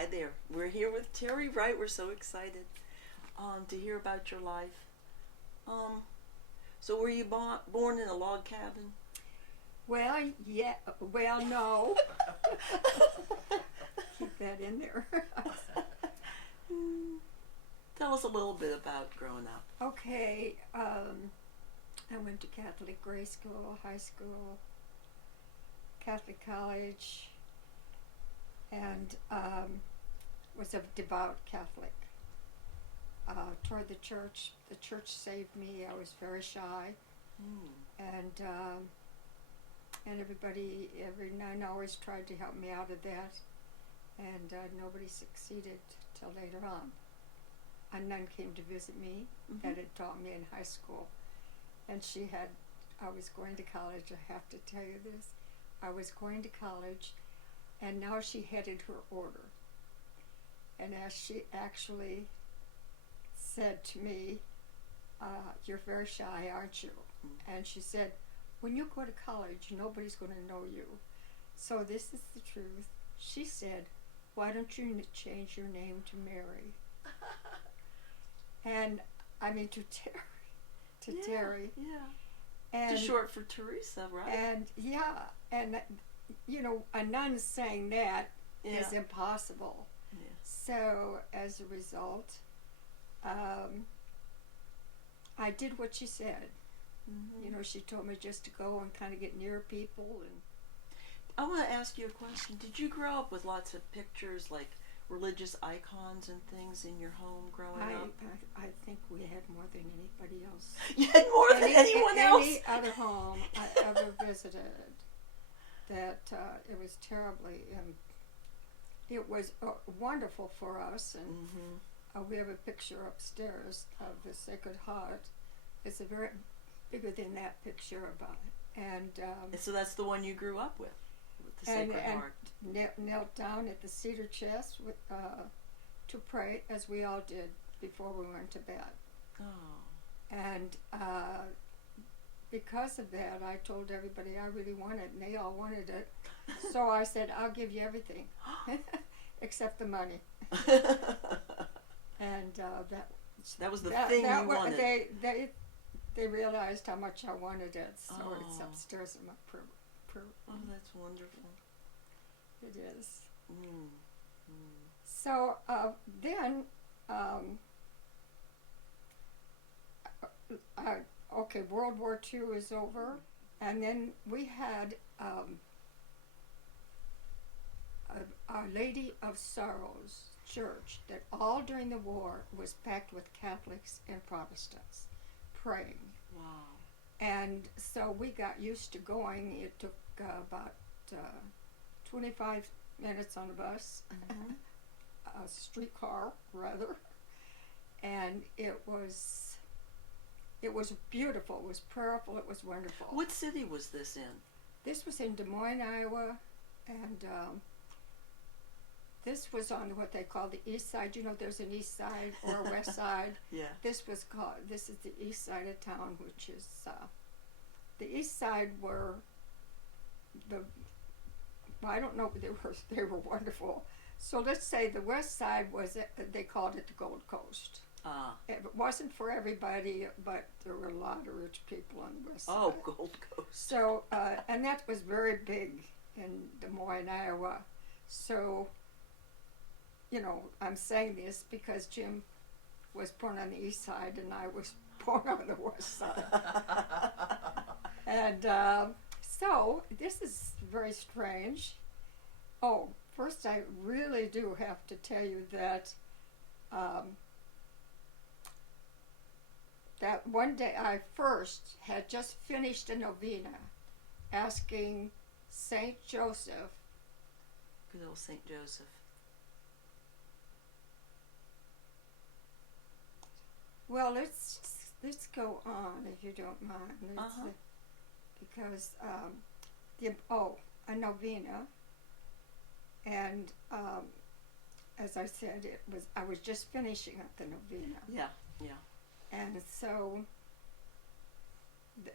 Hi there. We're here with Terry Wright. We're so excited to hear about your life. Um, so were you born in a log cabin? Well, yeah. Well, no. Keep that in there. Tell us a little bit about growing up. Okay. I went to Catholic grade school, high school, Catholic college, and was a devout Catholic. Toward the church saved me. I was very shy, and every nun always tried to help me out of that, and nobody succeeded till later on. A nun came to visit me that had taught me in high school, and I was going to college. I have to tell you this. I was going to college, and now she headed her order. And as she actually said to me, "You're very shy, aren't you?" And she said, "When you go to college, nobody's going to know you. So this is the truth." She said, "Why don't you change your name to Mary?" And I mean to Terry. Yeah. And It's short for Teresa, right? And a nun saying that is impossible. Yeah. So as a result, I did what she said. She told me just to go and kind of get near people. And I want to ask you a question. Did you grow up with lots of pictures, like religious icons and things in your home growing up? I think we had more than anybody else. You had more than anyone else? Any other home I ever visited. That it was terribly, it was wonderful for us, and we have a picture upstairs of the Sacred Heart. It's bigger than that picture about it, and so that's the one you grew up with the Sacred Heart. Knelt down at the cedar chest to pray, as we all did before we went to bed. Oh. And because of that, I told everybody I really wanted it, and they all wanted it. So I said, "I'll give you everything, except the money." And that was the thing you wanted. They realized how much I wanted it, so it's upstairs in my prayer. Oh, that's wonderful. It is. So then, World War II is over, and then we had Our Lady of Sorrows church that all during the war was packed with Catholics and Protestants praying. Wow. And so we got used to going. It took about 25 minutes on a bus, a streetcar rather, and it was beautiful. It was prayerful. It was wonderful. What city was this in? This was in Des Moines, Iowa, and this was on what they call the east side. There's an east side or a west side. Yeah. This is the east side of town, which is the east side were I don't know, but they were wonderful. So let's say the west side they called it the Gold Coast. It wasn't for everybody, but there were a lot of rich people on the west side. Oh, Gold Coast. So, and that was very big in Des Moines, Iowa. So, I'm saying this because Jim was born on the east side and I was born on the west side. And so, this is very strange. Oh, first I really do have to tell you that that one day I first had just finished a novena asking Saint Joseph. Good old Saint Joseph. Well, let's go on if you don't mind. Because a novena, and as I said, I was just finishing up the novena. Yeah. And so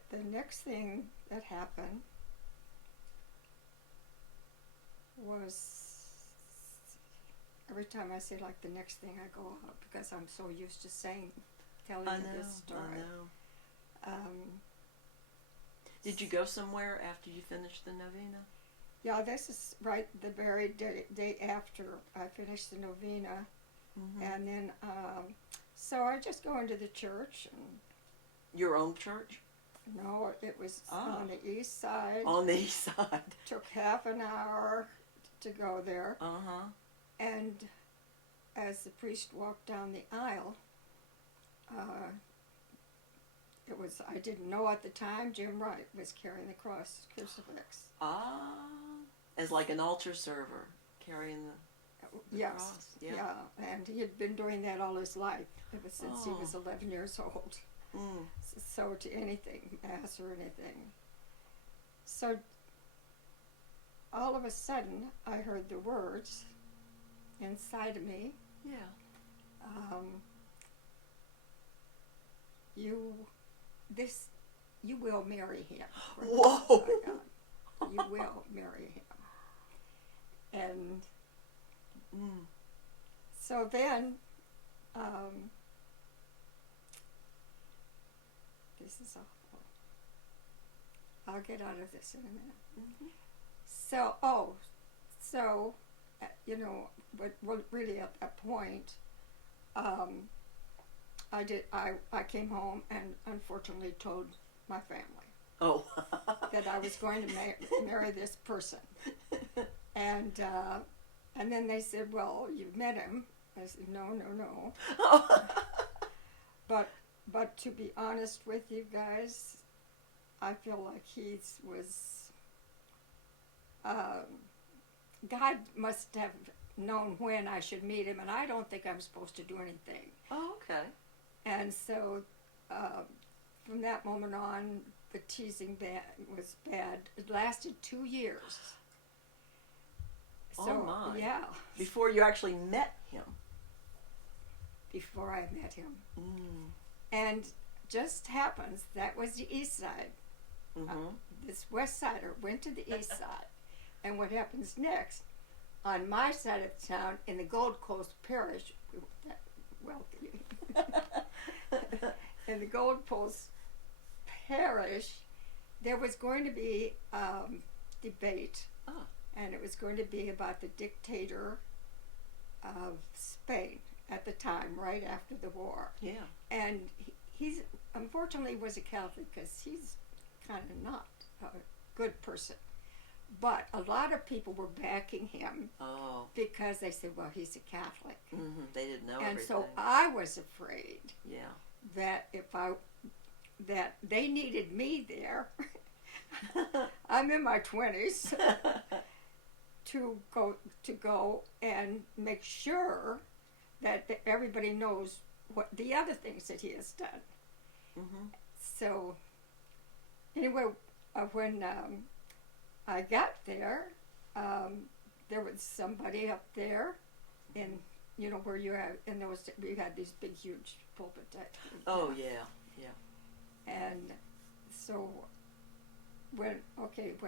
the next thing that happened was I every time I say like the next thing I go out because I'm so used to telling I you know. this story. I know. Um, Did you go somewhere after you finished the novena? yeah, this is right the very day after I finished the novena, Mm-hmm. and then so I just go into the church and. Your own church? No, it was Oh. on the east side. On the east side. Took half an hour to go there. Uh-huh. And as the priest walked down the aisle, I didn't know at the time, Jim Wright was carrying the crucifix. Ah. As like an altar server, carrying the Yes, cross. yeah. And he had been doing that all his life, ever since he was 11 years old. Mm. So to anything, mass or anything. So all of a sudden, I heard the words inside of me. Yeah. You will marry him. Whoa. You will marry him. And so then, this is awful. I'll get out of this in a minute. Mm-hmm. So, you know, but really at that point, I came home and unfortunately told my family that I was going to marry this person, and then they said, "Well, you've met him." I said, "No." But to be honest with you guys, I feel like he was. God must have known when I should meet him, and I don't think I'm supposed to do anything. Oh, okay. And so, from that moment on, the teasing was bad. It lasted 2 years. So, oh my. yeah. Before you actually met him. Before I met him. Mm. And just happens, that was the east side. Mm-hmm. This west sider went to the east side. And what happens next, on my side of the town, in the Gold Coast Parish, in the Gold Coast Parish, there was going to be debate, and it was going to be about the dictator of Spain at the time, right after the war. Yeah. And he's unfortunately was a Catholic because he's kind of not a good person. But a lot of people were backing him because they said, well, he's a Catholic. Mm-hmm. They didn't know and everything. So I was afraid that that they needed me there. I'm in my 20s to go and make sure that everybody knows what the other things that he has done. Mm-hmm. So anyway, when I got there, there was somebody up there in, you know, where you have, and we had these big, huge pulpit type. Oh, yeah. And so when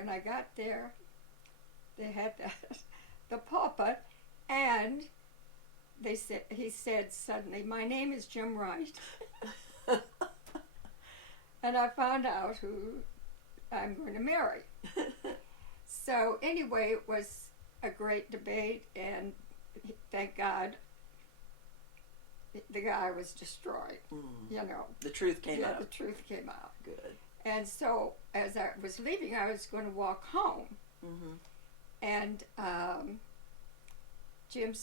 I got there, they had the pulpit, and he said suddenly, "My name is Jim Wright." And I found out who I'm going to marry. So anyway, it was a great debate, and thank God the guy was destroyed. You know, the truth came out. The truth came out. Good. And so as I was leaving, I was going to walk home, and Jim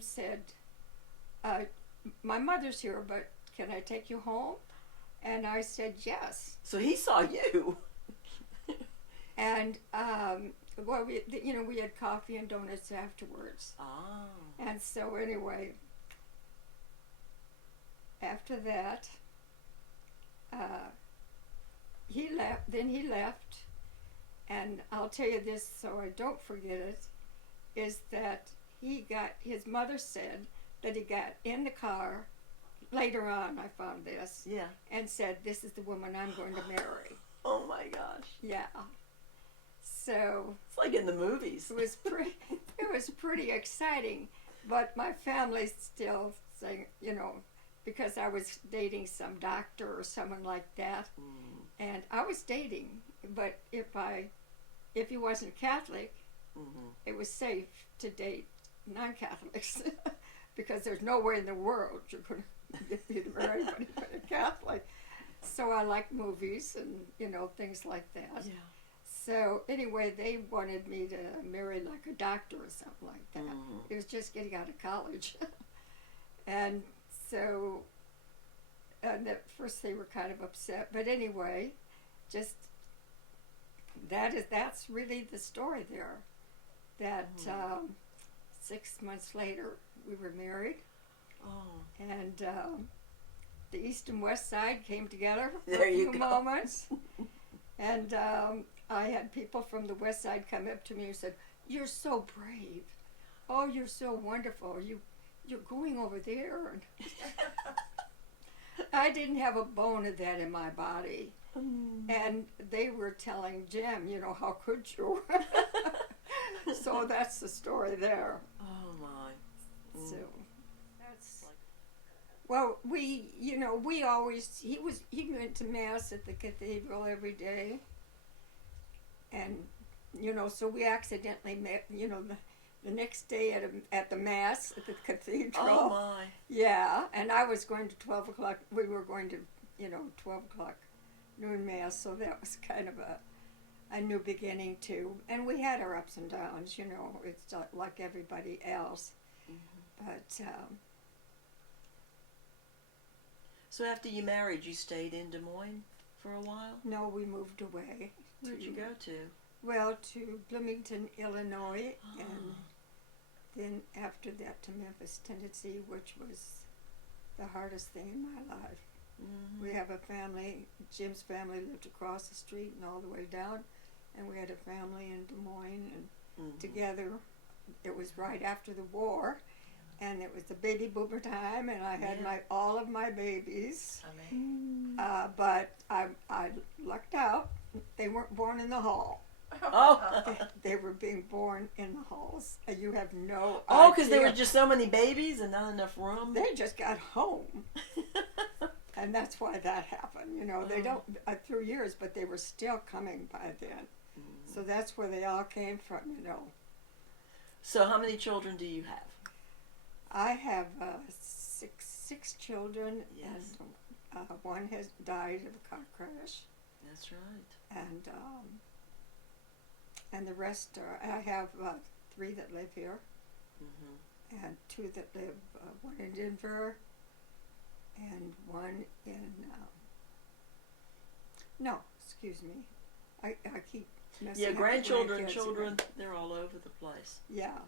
said, "My mother's here, but can I take you home?" And I said yes. So he saw you. And well, we had coffee and donuts afterwards. Oh. And so anyway, after that, he left. Then he left, and I'll tell you this so I don't forget it, is that his mother said that he got in the car. Later on, I found this. Yeah. And said, "This is the woman I'm going to marry." Oh my gosh. Yeah. So it's like in the movies. It was pretty exciting, But my family's still saying, because I was dating some doctor or someone like that, and I was dating, but if he wasn't Catholic, it was safe to date non-Catholics because there's nowhere in the world you're going to get me to marry anybody but a Catholic. So I like movies and things like that. Yeah. So anyway, they wanted me to marry like a doctor or something like that. It was just getting out of college. And so at first they were kind of upset. But anyway, just that's really the story there. That 6 months later we were married. Oh. And the East and West Side came together for There a you few go. moments. And I had people from the West Side come up to me and said, "You're so brave. Oh, you're so wonderful. You're going over there." And I didn't have a bone of that in my body. And they were telling Jim, how could you? So that's the story there. Oh my. So that's. Well, we always, he went to Mass at the cathedral every day. And, so we accidentally met, the next day at the Mass at the cathedral. Oh my. Yeah, and I was going to 12 o'clock, we were going to, 12 o'clock noon Mass, so that was kind of a new beginning too. And we had our ups and downs, it's like everybody else. But, So after you married, you stayed in Des Moines for a while? no, we moved away. Where'd you go to? Well, to Bloomington, Illinois, and then after that to Memphis, Tennessee, which was the hardest thing in my life. We have a family, Jim's family lived across the street and all the way down, and we had a family in Des Moines, and together, it was right after the war, and it was the baby boomer time, and I had all of my babies. But I lucked out. They weren't born in the hall. Oh. They were being born in the halls. You have no Oh, because idea. there were just so many babies and not enough room. They just got home. And that's why that happened. They don't, through years, but they were still coming by then. So that's where they all came from, So how many children do you have? I have six children, Yes. and one has died of a car crash. That's right. And the rest I have 3 that live here, and 2 that live, one in Denver, and one in, no, excuse me, I keep messing Yeah, up the grandchildren, grandkids children, again. they're all over the place. Yeah.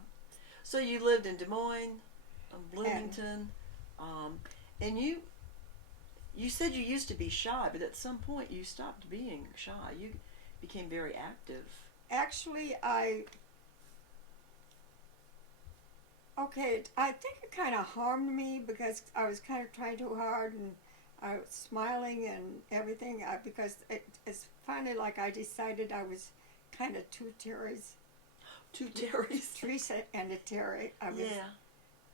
So you lived in Des Moines, Bloomington, and you said you used to be shy, but at some point you stopped being shy. You became very active. Actually, I think it kind of harmed me because I was kind of trying too hard, and I was smiling and everything, because it's finally like I decided I was kind of two Terrys. Two Terrys. Teresa and a Terry. I was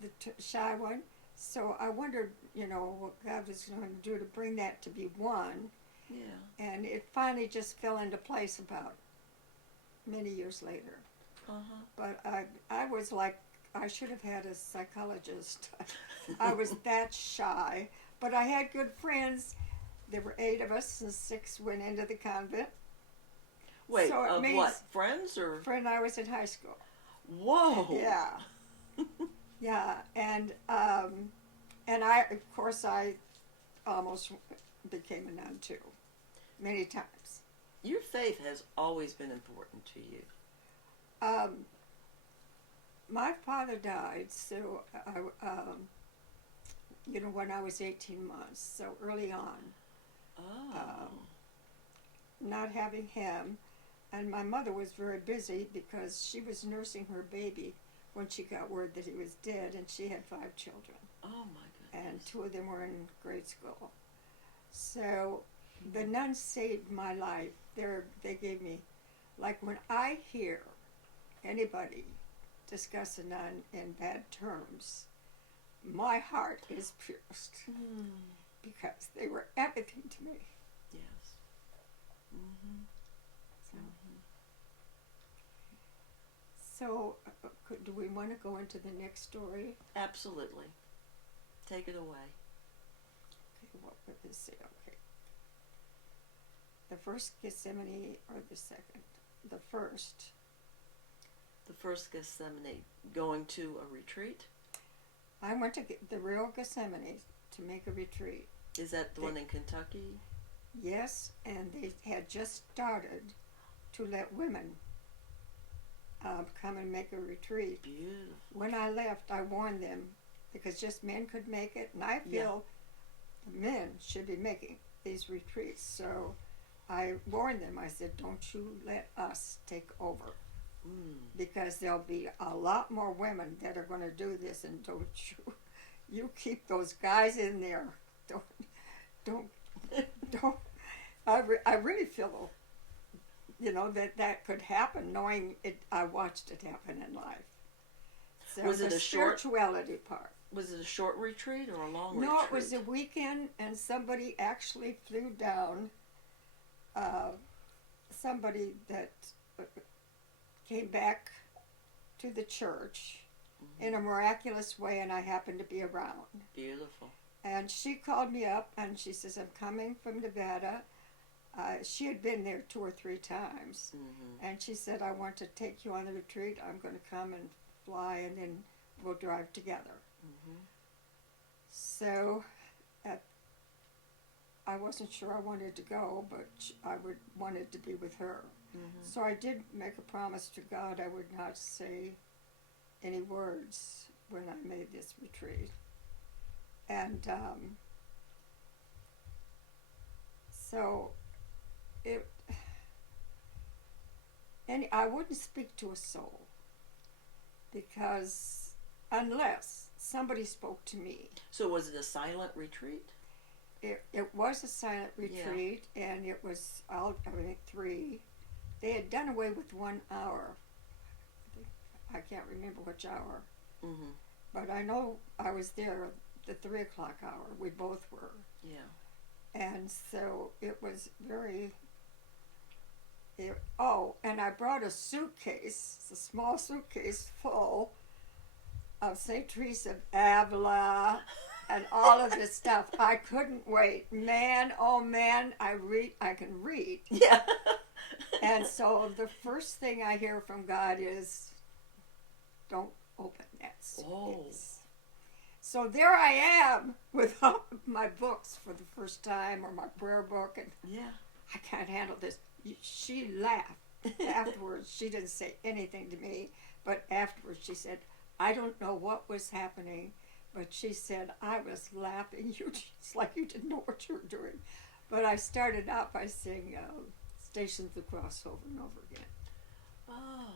the shy one. So I wondered, what God was going to do to bring that to be one. Yeah. And it finally just fell into place about many years later. But I was like, I should have had a psychologist. I was that shy. But I had good friends. There were 8 of us, and 6 went into the convent. Wait, So it of means what? Friends or? Friend, I was in high school. Whoa. Yeah. Yeah, and I, of course, I almost became a nun too, many times. Your faith has always been important to you. My father died, so when I was 18 months, so early on. Oh. Not having him, and my mother was very busy because she was nursing her baby when she got word that he was dead, and she had 5 children. Oh my goodness. And 2 of them were in grade school. So the nuns saved my life. They gave me, like when I hear anybody discussing on in bad terms, my heart is pierced because they were everything to me. Yes. Mm-hmm. So, so do we want to go into the next story? Absolutely. Take it away. Okay, what would this say? Okay. The first Gethsemane or the second? The first. The first Gethsemane, going to a retreat? I went to the real Gethsemane to make a retreat. Is that the one in Kentucky? Yes, and they had just started to let women come and make a retreat. Beautiful. When I left, I warned them because just men could make it, and I feel men should be making these retreats. So I warned them. I said, don't you let us take over. Because there'll be a lot more women that are going to do this, and don't you keep those guys in there. Don't. I really feel, that could happen, knowing it. I watched it happen in life. So was it the a short spirituality part? Was it a short retreat or a long retreat? No, it was a weekend, and somebody actually flew down. Somebody that came back to the church in a miraculous way, and I happened to be around. Beautiful. And she called me up, and she says, I'm coming from Nevada. She had been there 2 or 3 times. And she said, I want to take you on the retreat. I'm going to come and fly, and then we'll drive together. So I wasn't sure I wanted to go, but I wanted to be with her. So I did make a promise to God I would not say any words when I made this retreat. And so I wouldn't speak to a soul, because unless somebody spoke to me. So was it a silent retreat? It was a silent retreat, and it was out, I think, 3. They had done away with 1 hour. I can't remember which hour. But I know I was there the 3 o'clock hour. We both were. Yeah. And so it was very... and I brought a suitcase, a small suitcase full of St. Teresa of Avila and all of this stuff. I couldn't wait. Man, oh man, I can read. Yeah. And so the first thing I hear from God is, don't open that suitcase. Oh. So there I am with all of my books for the first time, or my prayer book, and I can't handle this. She laughed. Afterwards, she didn't say anything to me, but afterwards she said, I don't know what was happening, but she said, I was laughing. It's like you didn't know what you were doing. But I started out by saying, Stations of the Cross over and over again. Oh.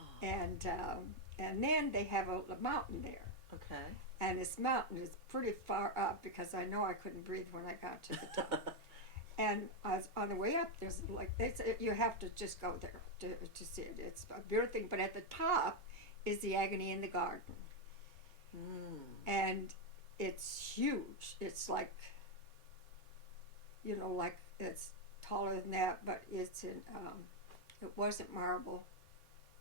And then they have a mountain there. Okay. And this mountain is pretty far up, because I know I couldn't breathe when I got to the top. And on the way up, there's you have to just go there to see it. It's a beautiful thing. But at the top is the Agony in the Garden. And it's huge. It's like, like it's taller than that, but it's in, it wasn't marble.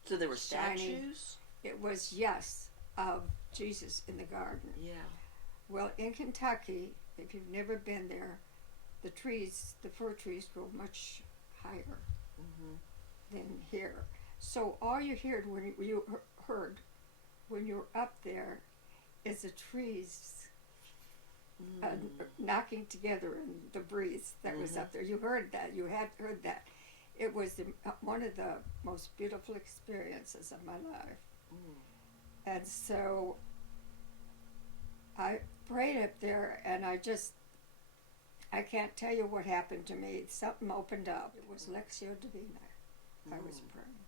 So there were shiny. statues? It was, yes, of Jesus in the garden. Yeah. Well, in Kentucky, if you've never been there, the fir trees grow much higher than here. So all you heard when you were up there is the trees knocking together and the breeze that was up there. You heard that. You had heard that. It was one of the most beautiful experiences of my life. And so I prayed up there, and I can't tell you what happened to me. Something opened up. It was Lectio Divina. I was praying.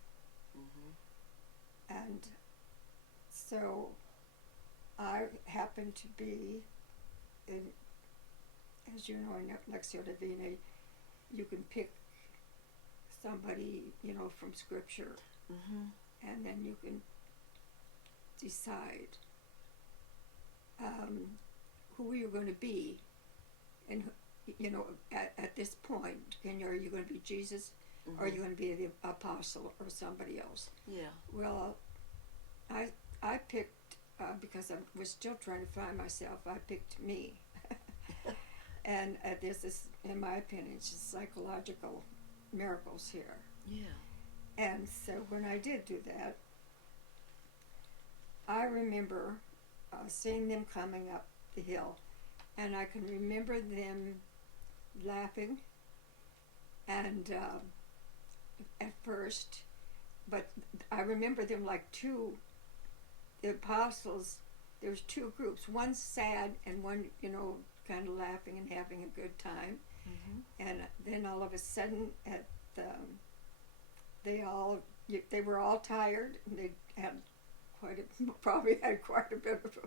And so I happened to be in, as you know, in Lectio Divina, you can pick somebody, from Scripture, and then you can decide who you're going to be, and at this point, are you going to be Jesus, or are you going to be the apostle or somebody else? Yeah. Well, I picked because I was still trying to find myself. I picked me, and this is, in my opinion, it's just psychological miracles here. Yeah. And so when I did do that, I remember seeing them coming up the hill, and I can remember them laughing, and at first, but I remember them like the apostles. There was two groups, one sad and one, kind of laughing and having a good time. Mm-hmm. And then all of a sudden, they were all tired, and they had probably had quite a bit of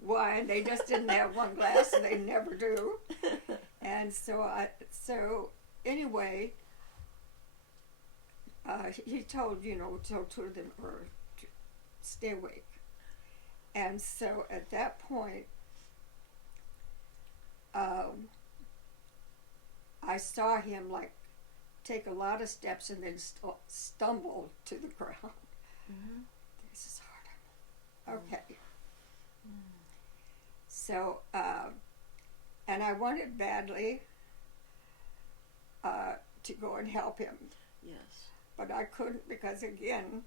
wine. They just didn't have one glass, and they never do. And so anyway, he told two of them to stay awake. And so at that point, I saw him take a lot of steps and then stumble to the ground. Mm-hmm. This is hard. Okay. So, and I wanted badly to go and help him. Yes. But I couldn't because, again,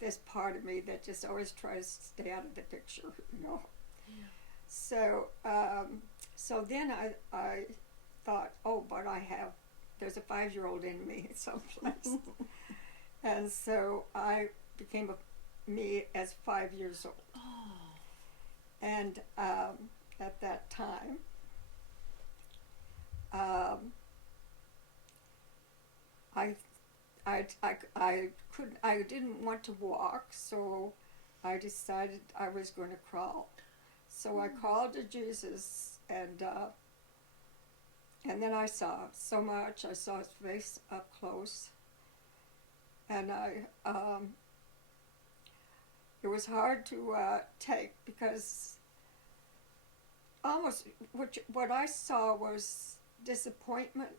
this part of me that just always tries to stay out of the picture, Yeah. So, so then I thought, but there's a 5-year-old in me someplace. And so I became me as 5 years old. Oh. And at that time, I didn't want to walk, so I decided I was going to crawl. So I called to Jesus, and then I saw so much. I saw his face up close, and it was hard to take because almost what I saw was disappointment.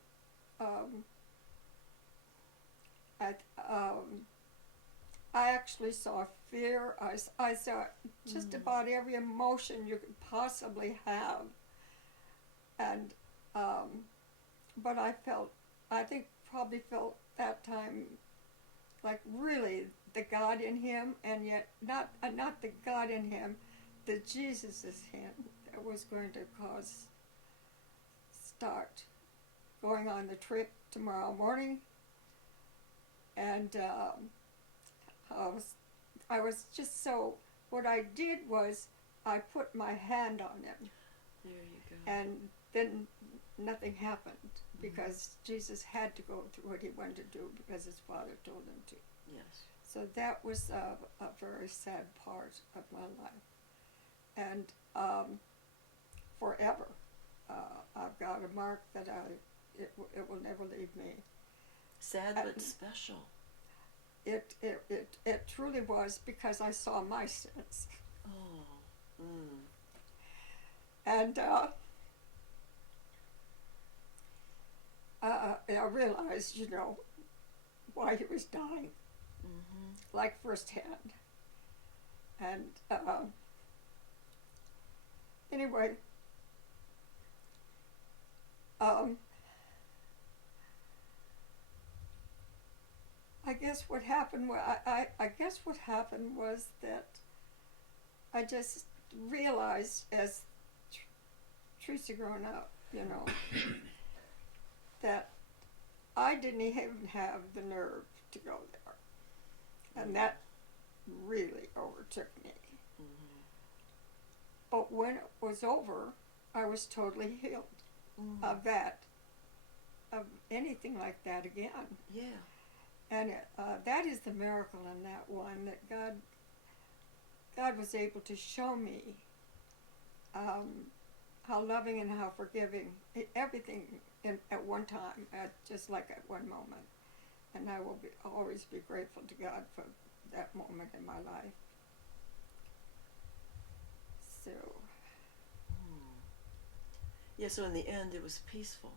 I actually saw fear. I saw just about every emotion you could possibly have, and but I probably felt that time like really the God in him, and yet not the God in him, the Jesus is him that was going to start going on the trip tomorrow morning. And I was just so, what I did was I put my hand on him. There you go. And then nothing happened because Jesus had to go through what he wanted to do because his Father told him to. Yes. So that was a very sad part of my life. And forever, I've got a mark that it will never leave me. Sad but special. It truly was, because I saw my sins. Oh. And I realized, why he was dying, like firsthand. And anyway, I guess what happened was that I just realized as Teresa growing up, that I didn't even have the nerve to go there, and that really overtook me. But when it was over, I was totally healed of anything like that again. Yeah. And that is the miracle in that one, that God was able to show me how loving and how forgiving, everything at one time, just like at one moment. And I will always be grateful to God for that moment in my life. Yeah, so in the end it was peaceful.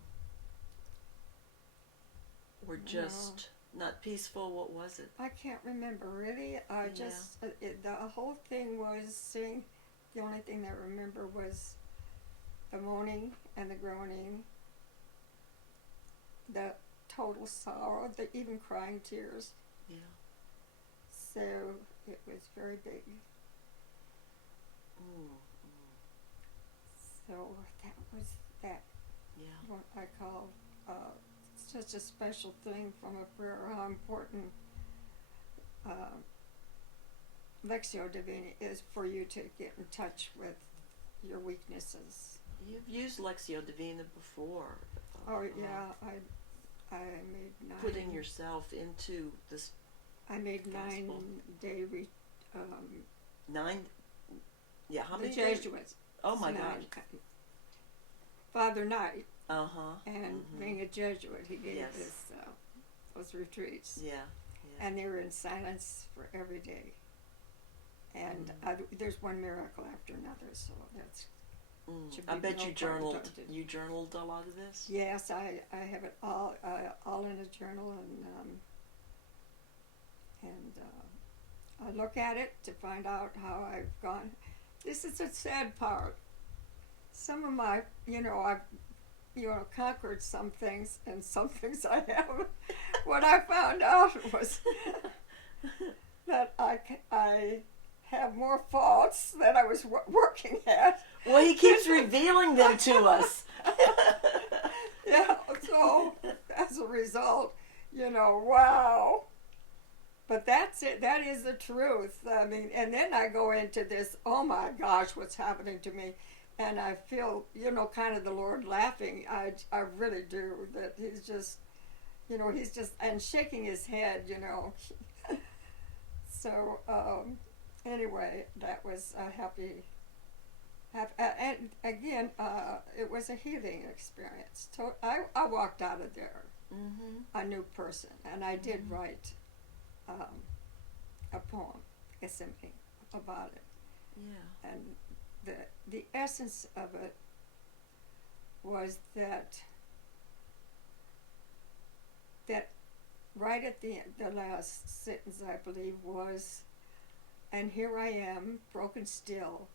Or just not peaceful, what was it? I can't remember really. The whole thing was saying, the only thing that I remember was the moaning and the groaning, the total sorrow, the even crying tears. Yeah. So it was very big. So that was that. Yeah. What I call such a special thing from a prayer. How important Lectio Divina is for you to get in touch with your weaknesses. You've used Lectio Divina before. I made 9. Putting yourself into this. I made gospel. 9-day. 9. Yeah, how many The days? Jesuits. Oh my 9. God. Father Knight. Uh-huh. And being a Jesuit, he gave Yes. us those retreats. Yeah. And they were in silence for every day. And there's one miracle after another, so that's. I bet you journaled. You journaled a lot of this. Yes, I have it all in a journal, and I look at it to find out how I've gone. This is the sad part. Some of my, I've conquered some things, and some things I haven't. What I found out was that I have more faults that I was working at. Well, he keeps revealing them to us. Yeah, so as a result, wow. But that's it. That is the truth. I mean, and then I go into this, oh my gosh, what's happening to me? And I feel, kind of the Lord laughing. I really do. That he's just, and shaking his head, So, anyway, that was a happy, and again, it was a healing experience. So I walked out of there a new person, and I did write a poem, something about it. Yeah. And the essence of it was that right at the end, the last sentence, I believe, was, and here I am, broken still,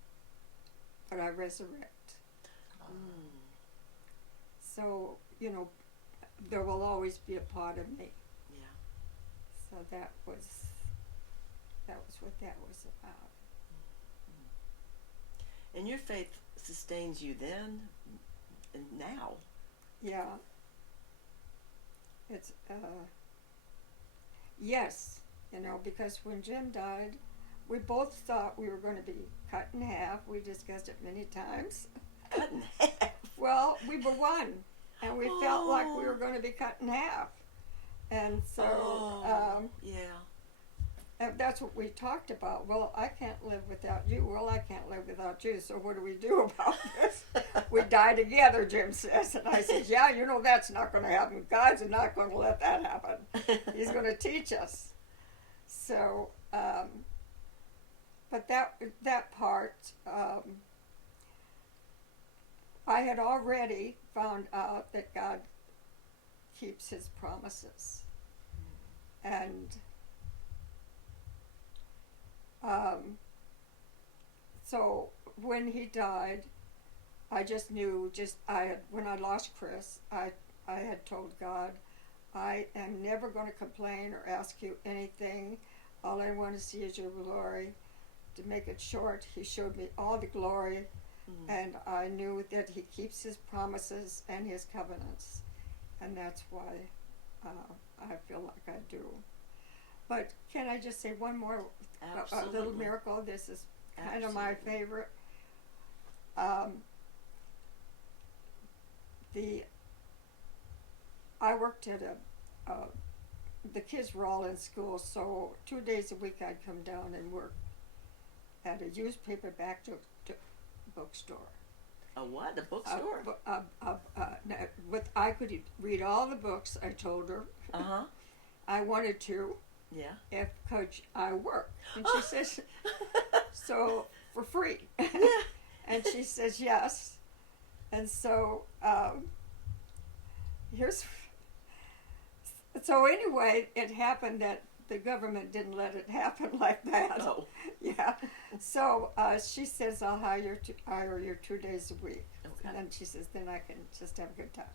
but I resurrect. So, there will always be a part of me. Yeah. So that was what that was about. And your faith sustains you then and now. Yeah. It's, yes, because when Jim died, we both thought we were going to be cut in half. We discussed it many times. Cut in half? Well, we were one, and we felt like we were going to be cut in half. And so, yeah. and that's what we talked about. Well, I can't live without you. Well, I can't live without you. So what do we do about this? We die together, Jim says. And I said, yeah, that's not going to happen. God's not going to let that happen. He's going to teach us. So, but that part, I had already found out that God keeps his promises. And so when he died, I just knew, when I lost Chris, I had told God, I am never going to complain or ask you anything. All I want to see is your glory. To make it short, he showed me all the glory, and I knew that he keeps his promises and his covenants, and that's why I feel like I do. But can I just say one more little miracle? This is kind of my favorite. I worked at the kids were all in school, so 2 days a week I'd come down and work at a used paperback bookstore. A what? A bookstore? I could read all the books, I told her. Uh-huh. I wanted to. Yeah. If could I work? And she says, so for free. Yeah. And she says yes. And so here's so anyway, it happened that the government didn't let it happen like that. Oh. Yeah. So she says, I'll hire you 2 days a week. Okay. And then she says, then I can just have a good time.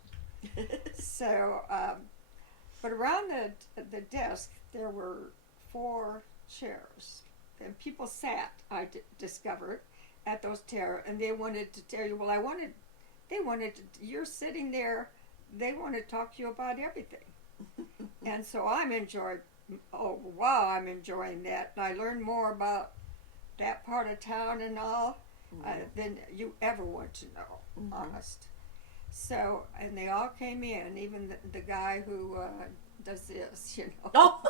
So, but around the desk, there were 4 chairs. And people sat, discovered, at those chairs, and they wanted to tell you, well, you're sitting there, they want to talk to you about everything. And so I'm enjoying that. And I learned more about that part of town and all than you ever want to know, honest. So, and they all came in, even the guy who does this, you know. Oh.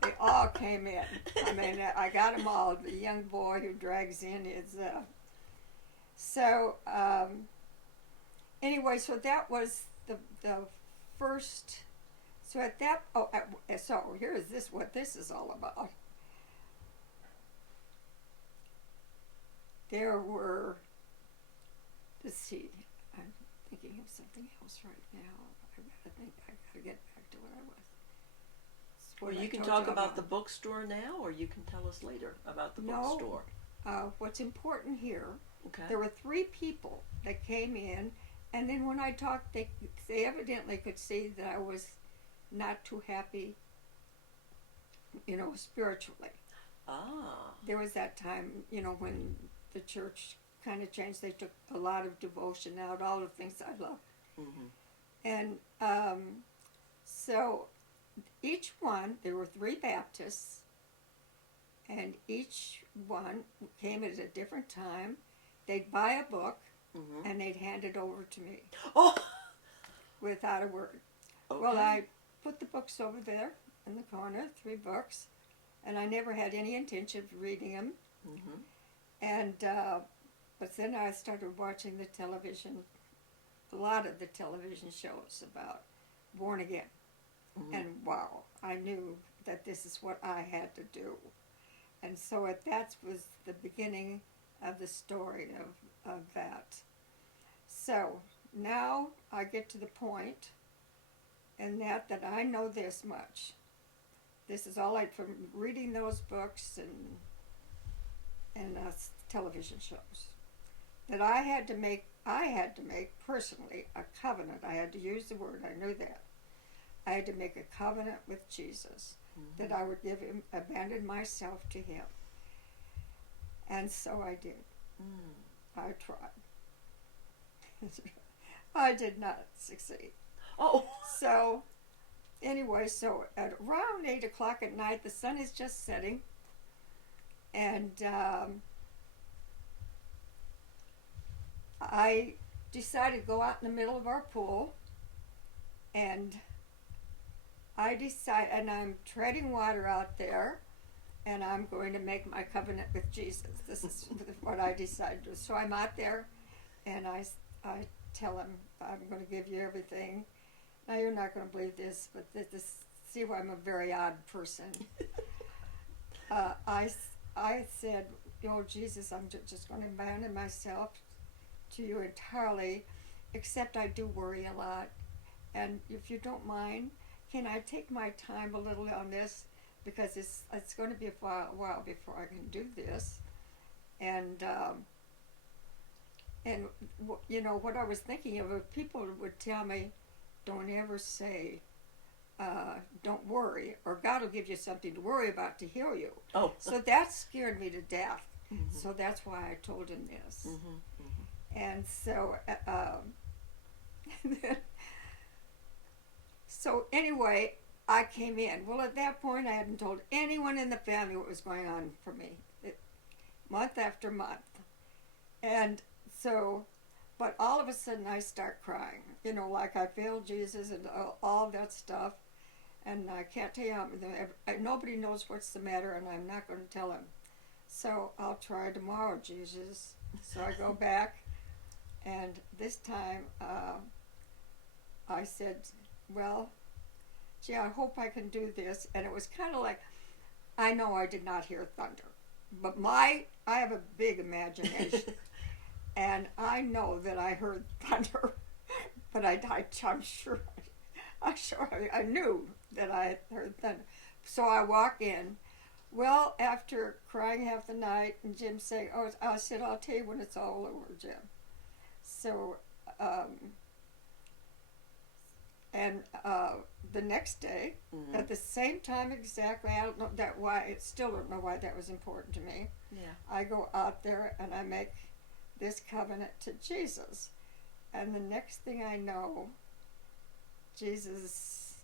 They all came in. I mean, I got them all. The young boy who drags in his... anyway, so that was the first... So at that... so here is what this is all about. There were... Let's see. I'm thinking of something else right now. I gotta get back to what I was. Well, you can talk about the bookstore now, or you can tell us later about the bookstore. What's important here, okay. There were 3 people that came in, and then when I talked, they evidently could see that I was not too happy, you know, spiritually. Ah. There was that time, you know, when the church kind of changed. They took a lot of devotion out, all the things I love. And so... Each one, there were 3 Baptists, and each one came at a different time. They'd buy a book, and they'd hand it over to me. Oh! Without a word. Okay. Well, I put the books over there in the corner, 3 books, and I never had any intention of reading them. And, but then I started watching the television, a lot of the television shows about born again. And wow, I knew that this is what I had to do. And so that was the beginning of the story of that. So now I get to the point in that I know this much. This is all from reading those books and television shows. That I had to make personally a covenant. I had to use the word, I knew that. I had to make a covenant with Jesus that I would abandon myself to him. And so I did. I tried. I did not succeed. Oh. So, anyway, so at around 8 o'clock at night, the sun is just setting, and I decided to go out in the middle of our pool, and and I'm treading water out there, and I'm going to make my covenant with Jesus. This is what I decided to do. So I'm out there, and I tell him, I'm going to give you everything. Now, you're not going to believe this, but see why I'm a very odd person. I said, oh, Jesus, I'm just going to abandon myself to you entirely, except I do worry a lot. And if you don't mind, can I take my time a little on this? Because it's going to be a while before I can do this. And you know, what I was thinking of, if people would tell me, don't ever say, don't worry, or God will give you something to worry about to heal you. Oh. So that scared me to death. So that's why I told him this. And so, so anyway, I came in. Well, at that point, I hadn't told anyone in the family what was going on for me, month after month. And so, but all of a sudden I start crying, you know, like I failed Jesus and all that stuff. And I can't tell you how, nobody knows what's the matter, and I'm not going to tell him. So I'll try tomorrow, Jesus. So I go back, and this time I said, well, gee, I hope I can do this. And it was kind of like, I know I did not hear thunder, but I have a big imagination. And I I know that I heard thunder, but I'm sure I knew that I had heard thunder. So I walk in. Well, after crying half the night, and Jim saying, "Oh," I said, "I'll tell you when it's all over, Jim." So, the next day, at the same time exactly, I don't know still don't know why that was important to me. Yeah. I go out there and I make this covenant to Jesus, and the next thing I know, Jesus,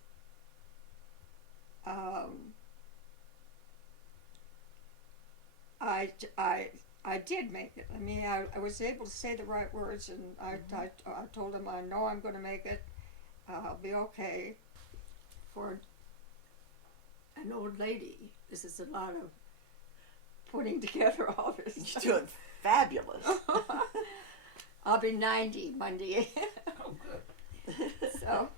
I did make it. I mean, I was able to say the right words, and I told him, I know I'm going to make it. I'll be okay. For an old lady, this is a lot of putting together all this. You're doing fabulous. I'll be 90 Monday. Oh, good. So,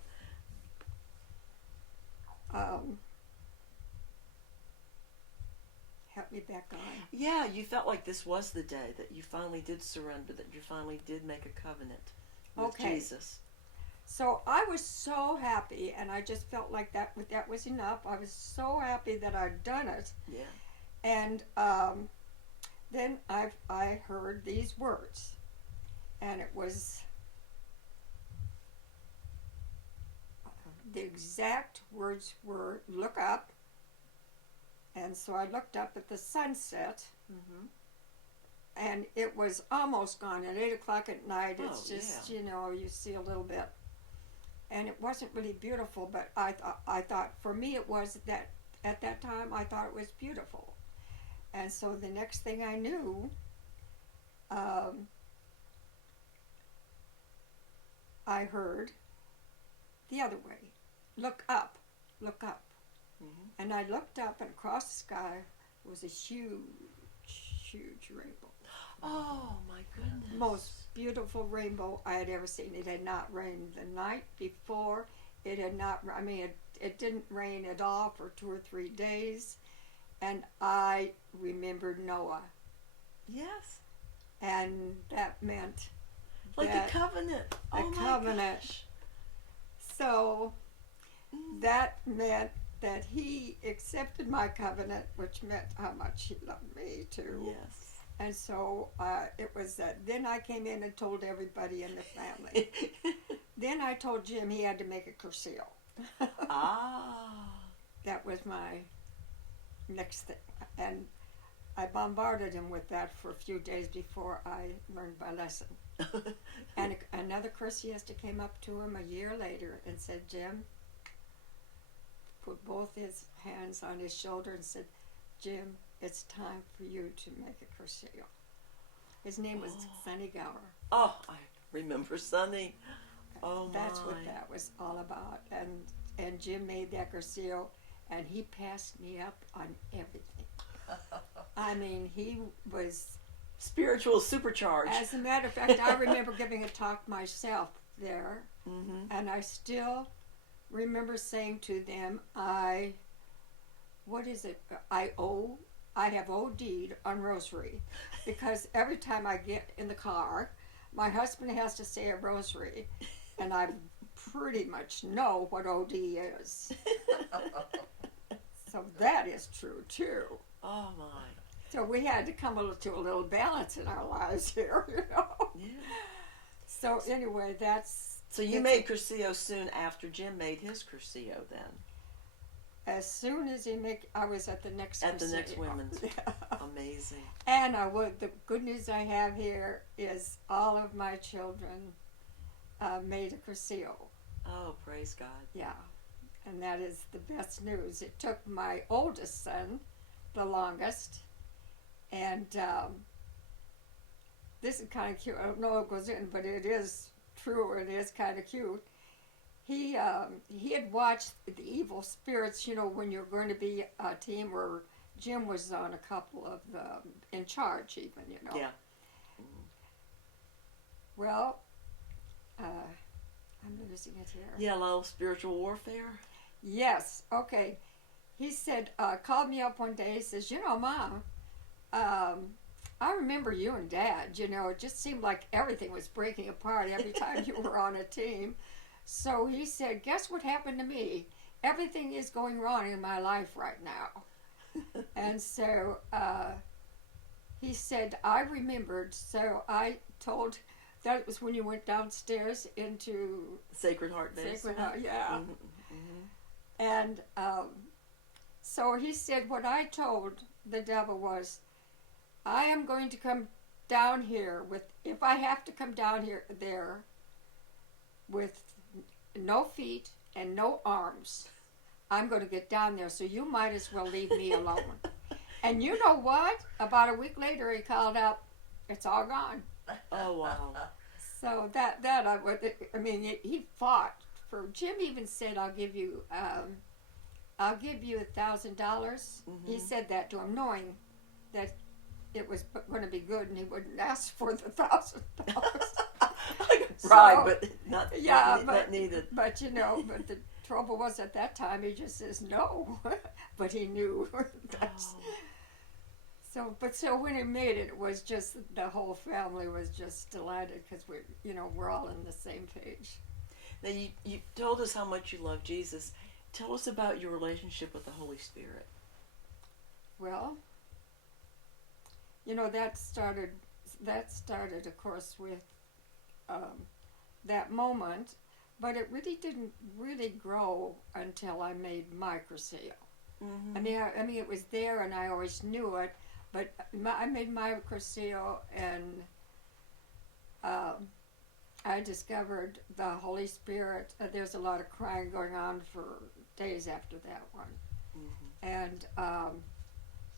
help me back on. Yeah, you felt like this was the day that you finally did surrender, that you finally did make a covenant with Jesus. So I was so happy, and I just felt like that was enough. I was so happy that I'd done it. Yeah. And then I heard these words, and it was the exact words were, "Look up." And so I looked up at the sunset, and it was almost gone. At 8 o'clock at night, it's just, you see a little bit. And it wasn't really beautiful, but I thought for me it was that at that time I thought it was beautiful. And so the next thing I knew, I heard the other way, "Look up, look up." And I looked up, and across the sky was a huge rainbow. Oh, my goodness. Most beautiful rainbow I had ever seen. It had not rained the night before. It had not, it didn't rain at all for 2 or 3 days. And I remembered Noah. Yes. And that meant like a covenant. A covenant. Gosh. So that meant that he accepted my covenant, which meant how much he loved me too. Yes. And so it was that. Then I came in and told everybody in the family. Then I told Jim he had to make a cursil. That was my next thing. And I bombarded him with that for a few days before I learned my lesson. And another cursiasta came up to him a year later and said, "Jim," put both his hands on his shoulder and said, "Jim, it's time for you to make a cursil." His name was Sonny Gower. Oh, I remember Sonny. Oh, That's what that was all about. And Jim made that cursil, and he passed me up on everything. I mean, he was spiritual supercharged. As a matter of fact, I remember giving a talk myself there, and I still remember saying to them, I have OD'd on rosary, because every time I get in the car, my husband has to say a rosary, and I pretty much know what OD is. So that is true too. Oh my. So we had to come to a little balance in our lives here, Yeah. So anyway, that's... So you made cursillo soon after Jim made his cursillo then? As soon as I was at the next At the cursillo. next women's. Yeah. Amazing. And the good news I have here is all of my children made a cursillo. Oh, praise God. Yeah. And that is the best news. It took my oldest son the longest. And this is kind of cute. I don't know if it goes in, but it is true. It is kind of cute. He had watched the evil spirits, when you're going to be a team where Jim was on a couple of in charge even, Yeah. Well, I'm losing it here. Yeah, a little spiritual warfare. Yes. Okay. He said, called me up one day. He says, Mom, I remember you and Dad, you know, it just seemed like everything was breaking apart every time you were on a team. So he said, guess what happened to me? Everything is going wrong in my life right now. And so he said, I remembered. So I told, that was when you went downstairs into Sacred Heart Days. Sacred Heart, yeah. Mm-hmm. And so he said, what I told the devil was, I am going to come down here with, if I have to come down here, there, with no feet and no arms, I'm going to get down there, so you might as well leave me alone. And you know what? About a week later, he called out, it's all gone. Oh, wow. So he fought for, Jim even said, I'll give you $1,000. Mm-hmm. He said that to him, knowing that it was going to be good and he wouldn't ask for the $1,000. Right, So, but not needed. But you know, but the trouble was at that time he just says no, but he knew. So when he made it, it was just the whole family was just delighted because we're all on the same page. Now you told us how much you love Jesus. Tell us about your relationship with the Holy Spirit. Well, that started, of course, with that moment, but it really didn't really grow until I made my Cursillo. Mm-hmm. I mean, it was there, and I always knew it, but I made my Cursillo, and I discovered the Holy Spirit. There's a lot of crying going on for days after that one, mm-hmm.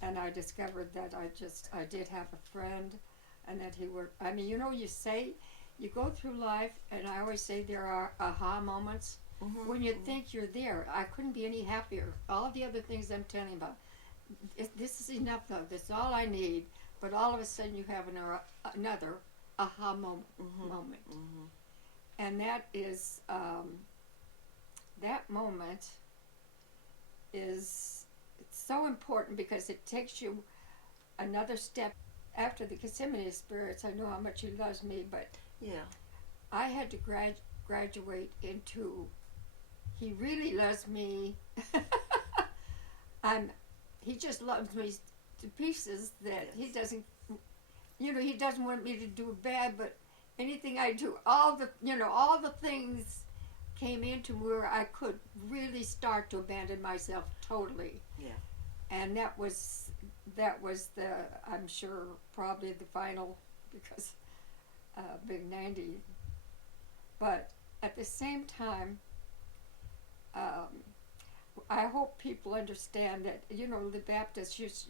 and I discovered that I did have a friend, and that he would. I mean, you go through life, and I always say there are aha moments Mm-hmm. when you think you're there. I couldn't be any happier. All the other things I'm telling about, this is enough though. This is all I need. But all of a sudden, you have another aha moment. Mm-hmm. And that is that moment is it's so important because it takes you another step. After the Gethsemane experience, I know how much he loves me, but yeah, I had to graduate into he really loves me. He just loves me to pieces. That he doesn't, he doesn't want me to do bad, but anything I do, all the things came into where I could really start to abandon myself totally. Yeah. And that was the, I'm sure, probably the final, because Big 90. But at the same time, I hope people understand that, the Baptists, it's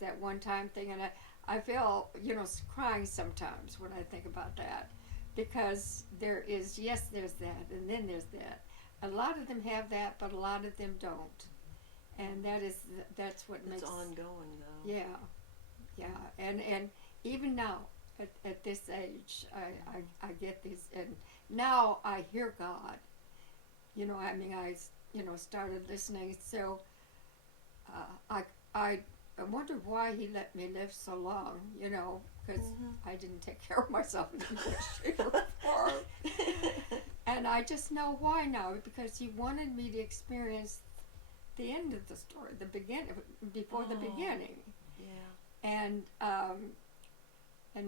that one-time thing, and I feel, crying sometimes when I think about that, because there's that, and then there's that. A lot of them have that, but a lot of them don't. And that's what makes... It's ongoing, though. Yeah. And even now, at this age, I get these, and now I hear God. I started listening, so I wondered why he let me live so long, because I didn't take care of myself in the shape or form. And I just know why now, because he wanted me to experience the end of the story, the beginning, before the beginning. Yeah. And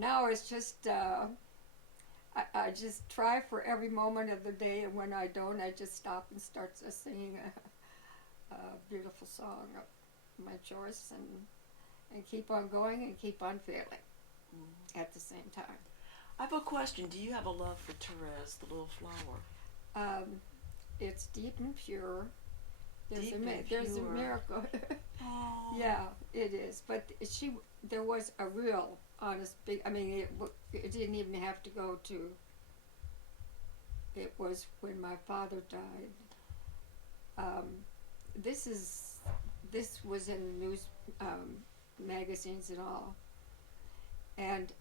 now it's just I just try for every moment of the day, and when I don't, I just stop and start singing a beautiful song of my choice, and keep on going and keep on failing at the same time. I have a question. Do you have a love for Therese, the little flower? It's deep and pure. There's a pure. miracle. Oh. Yeah, it is. But there was a real honest big. I mean, it didn't even have to go to. It was when my father died. This was in the news, magazines and all. And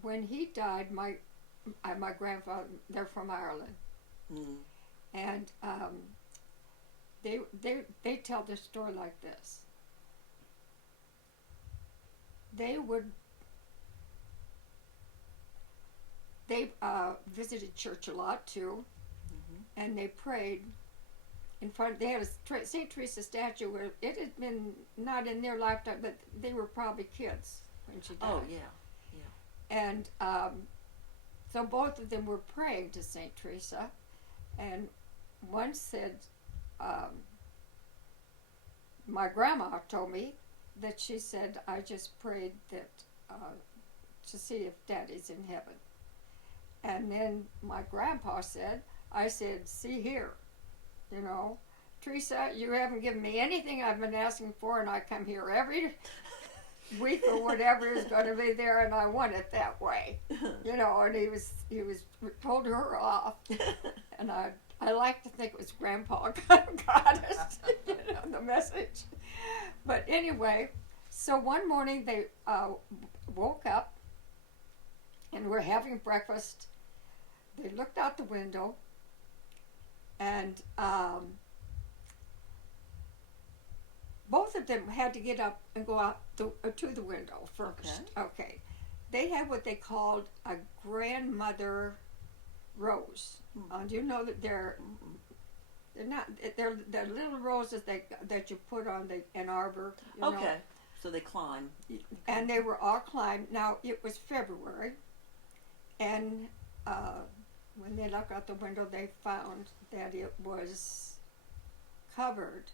when he died, my grandfather, they're from Ireland, and they tell the story like this. they visited church a lot too, and they prayed in front. They had a St. Teresa statue where it had been not in their lifetime, but they were probably kids when she died. Oh yeah. And so both of them were praying to St. Teresa, and one said, my grandma told me that she said, I just prayed that to see if Daddy's in heaven. And then my grandpa said, I said, see here, Teresa, you haven't given me anything I've been asking for, and I come here every week or whatever is going to be there, and I want it that way, and he was told her off, and I like to think it was Grandpa got us, the message. But anyway, so one morning they woke up and were having breakfast. They looked out the window, and both of them had to get up and go out to the window first. Okay. They had what they called a grandmother rose. Do you know that they're not, they're little roses that you put on an arbor. Okay. So they climb. And they were all climbed. Now, it was February, and when they looked out the window, they found that it was covered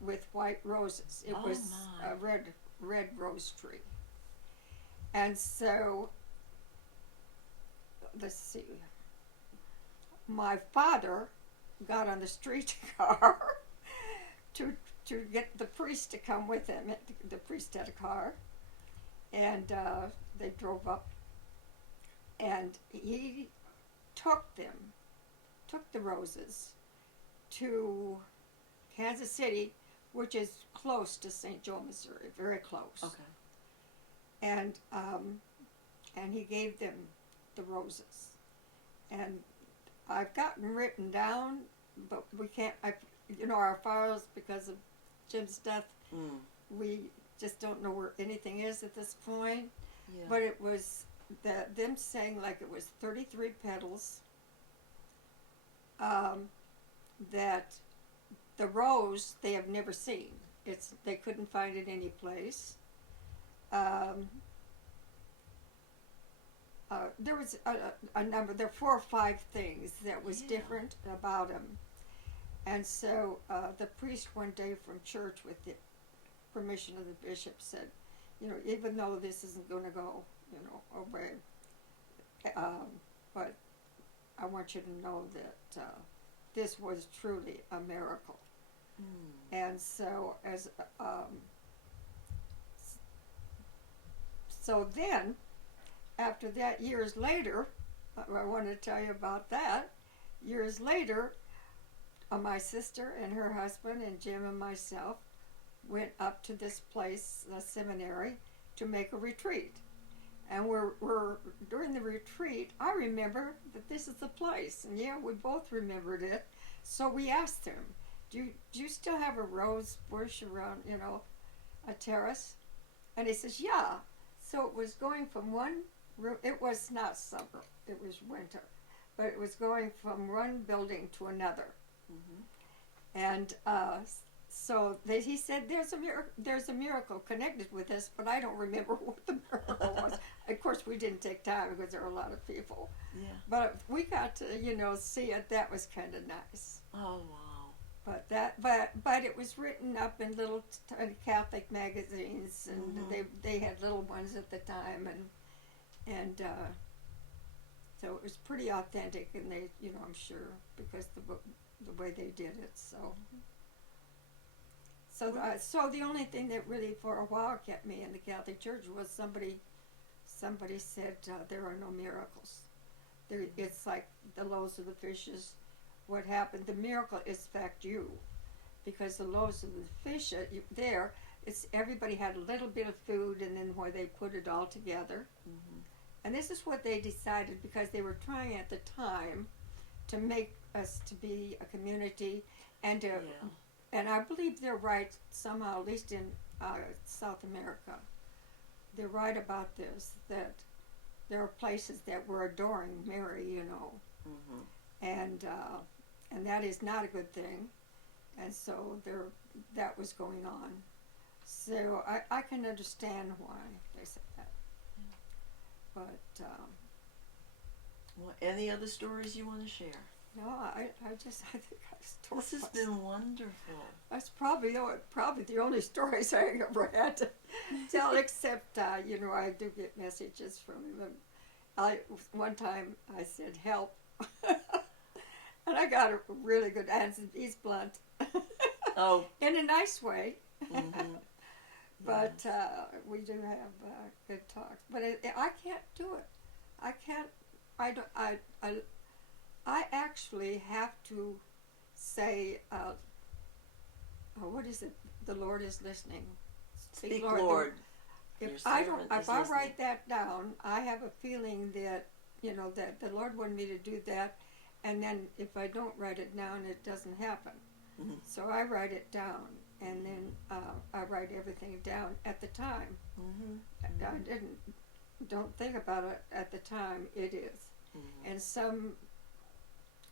with white roses. It was a red rose tree. And so, let's see, my father got on the streetcar to get the priest to come with him. The priest had a car, and they drove up, and he took the roses to Kansas City, which is close to St. Joe, Missouri, very close. Okay. And he gave them the roses, and I've gotten written down, but we can't. Our files, because of Jim's death, we just don't know where anything is at this point. Yeah. But it was them saying like it was 33 petals. That the rose they have never seen. They couldn't find it any place. There was a number. There were 4 or 5 things that was different about them, and so the priest one day from church, with the permission of the bishop, said, even though this isn't going to go, away, but I want you to know that this was truly a miracle. And so so then, after that, years later, I want to tell you about that. Years later, my sister and her husband and Jim and myself went up to this place, the seminary, to make a retreat. And we're during the retreat, I remember that this is the place. And yeah, we both remembered it. So we asked him, do you still have a rose bush around, a terrace? And he says, yeah. So it was going from one room, it was not summer, it was winter, but it was going from one building to another. And so he said, there's a miracle connected with this, but I don't remember what the miracle was. Of course, we didn't take time because there were a lot of people. Yeah. But we got to, see it. That was kind of nice. Oh wow. But it was written up in little Catholic magazines, and they had little ones at the time, and so it was pretty authentic, and they, I'm sure, because the way they did it. So the only thing that really for a while kept me in the Catholic Church was somebody said there are no miracles. It's like the loaves of the fishes. What happened? The miracle is in fact you, because the loaves of the fish it's everybody had a little bit of food, and then where they put it all together. And this is what they decided, because they were trying at the time to make us to be a community, and to, and I believe they're right somehow, at least in South America, they're right about this, that there are places that were adoring Mary, you know, and that is not a good thing, and so that was going on. So I can understand why they said that, but Well, any other stories you want to share? no, I think I This has been wonderful. That's probably the only stories I ever had to tell, except you know, I do get messages from them. One time I said help, and I got a really good answer. He's blunt. Oh. In a nice way. Mm-hmm. But we do have good talks. But I can't do it. I can't. I actually have to say, what is it? The Lord is listening. Speak, Lord. If I write that down, I have a feeling that, you know, that the Lord wanted me to do that, and then if I don't write it down, it doesn't happen. Mm-hmm. So I write it down, and then I write everything down at the time. Mm-hmm. I don't think about it at the time. It is. Mm-hmm. And some,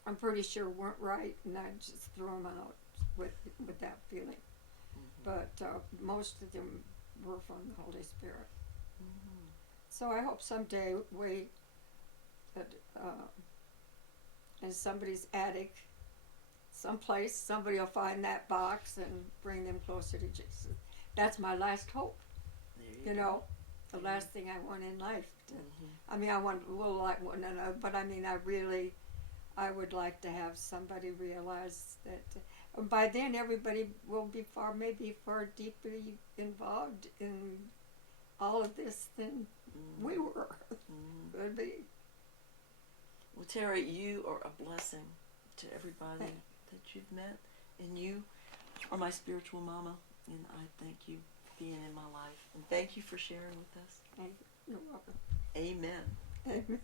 I'm pretty sure weren't right, and I just throw them out with that feeling. Mm-hmm. But most of them were from the Holy Spirit. Mm-hmm. So I hope someday in somebody's attic, someplace, somebody will find that box and bring them closer to Jesus. That's my last hope. You know, the last thing I want in life. I mean, I want a little like one another, but I mean, I would like to have somebody realize that by then everybody will be maybe far deeply involved in all of this than we were. Could be. Well, Terry, you are a blessing to everybody that you've met, and you are my spiritual mama, and I thank you for being in my life, and thank you for sharing with us. You're welcome. Amen. Amen.